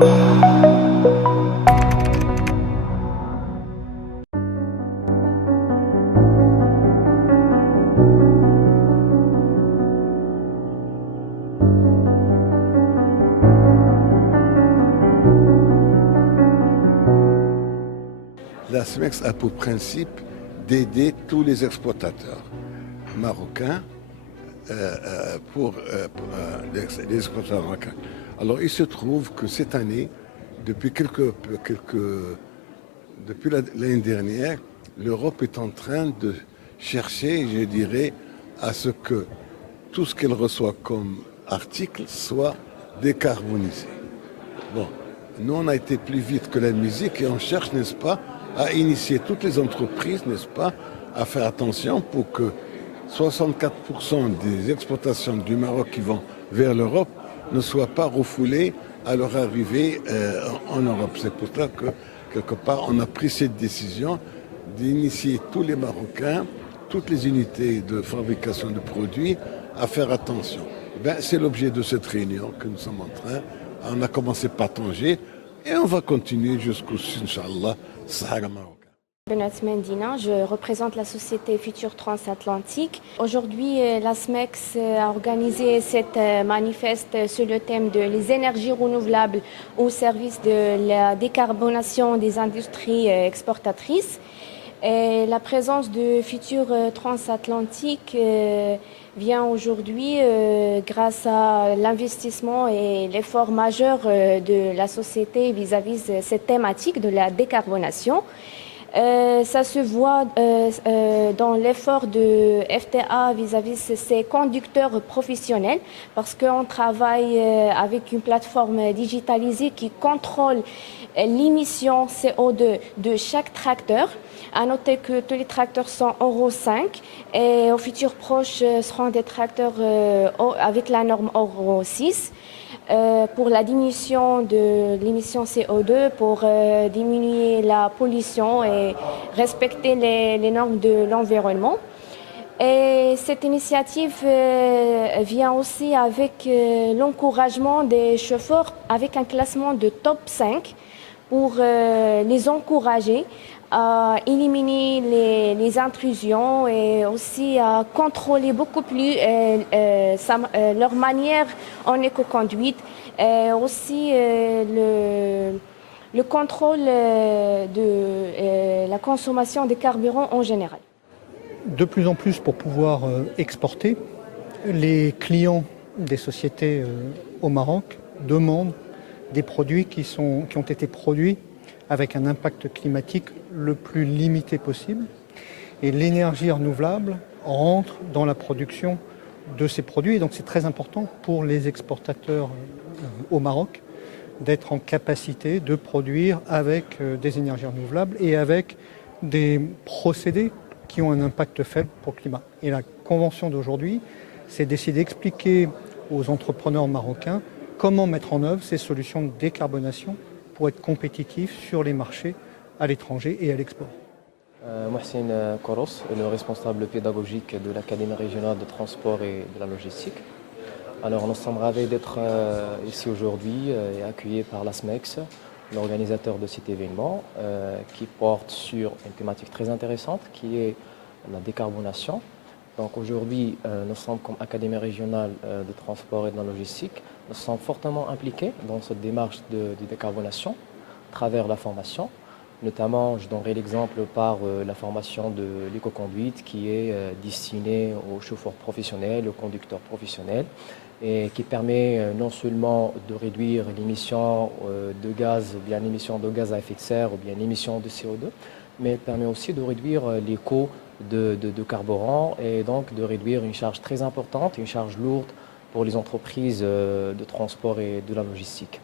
La SMEX a pour principe d'aider tous les exploitateurs marocains les exploitants marocains. Alors il se trouve que cette année, depuis l'année dernière, l'Europe est en train de chercher, je dirais, à ce que tout ce qu'elle reçoit comme article soit décarbonisé. Bon, nous on a été plus vite que la musique et on cherche, n'est-ce pas, à initier toutes les entreprises, n'est-ce pas, à faire attention pour que 64% des exportations du Maroc qui vont vers l'Europe ne soient pas refoulées à leur arrivée en Europe. C'est pour ça que, quelque part, on a pris cette décision d'initier tous les Marocains, toutes les unités de fabrication de produits à faire attention. C'est l'objet de cette réunion que nous sommes en train. On a commencé par Tanger et on va continuer jusqu'au, Inch'Allah, Sahara marocain. Benoît Mendina, je représente la société Futur Transatlantique. Aujourd'hui, la SMEX a organisé cette manifeste sur le thème de les énergies renouvelables au service de la décarbonation des industries exportatrices. Et la présence de Futur Transatlantique vient aujourd'hui grâce à l'investissement et l'effort majeur de la société vis-à-vis de cette thématique de la décarbonation. Ça se voit dans l'effort de FTA vis-à-vis de ses conducteurs professionnels parce qu'on travaille avec une plateforme digitalisée qui contrôle l'émission CO2 de chaque tracteur. À noter que tous les tracteurs sont Euro 5 et au futur proche seront des tracteurs avec la norme Euro 6. Pour la diminution de l'émission CO2, pour diminuer la pollution et respecter les normes de l'environnement. Et cette initiative vient aussi avec l'encouragement des chauffeurs avec un classement de top 5 pour les encourager à éliminer les intrusions et aussi à contrôler beaucoup plus leur manière en éco-conduite et aussi le contrôle de la consommation de carburant en général. De plus en plus, pour pouvoir exporter, les clients des sociétés au Maroc demandent des produits qui ont été produits avec un impact climatique le plus limité possible. Et l'énergie renouvelable rentre dans la production de ces produits. Et donc c'est très important pour les exportateurs au Maroc d'être en capacité de produire avec des énergies renouvelables et avec des procédés qui ont un impact faible pour le climat. Et la convention d'aujourd'hui, c'est d'essayer d'expliquer aux entrepreneurs marocains comment mettre en œuvre ces solutions de décarbonation pour être compétitifs sur les marchés à l'étranger et à l'export. Mohsin Koros, le responsable pédagogique de l'Académie régionale de transport et de la logistique. Alors nous sommes ravis d'être ici aujourd'hui et accueillis par la SMEX, l'organisateur de cet événement qui porte sur une thématique très intéressante qui est la décarbonation. Donc aujourd'hui, nous sommes comme Académie régionale de transport et de la logistique, nous sommes fortement impliqués dans cette démarche de décarbonation à travers la formation. Notamment, je donnerai l'exemple par la formation de l'éco-conduite qui est destinée aux chauffeurs professionnels, aux conducteurs professionnels et qui permet non seulement de réduire l'émission de gaz, ou bien l'émission de gaz à effet de serre ou bien l'émission de CO2, mais permet aussi de réduire les coûts de carburant et donc de réduire une charge très importante, une charge lourde pour les entreprises de transport et de la logistique.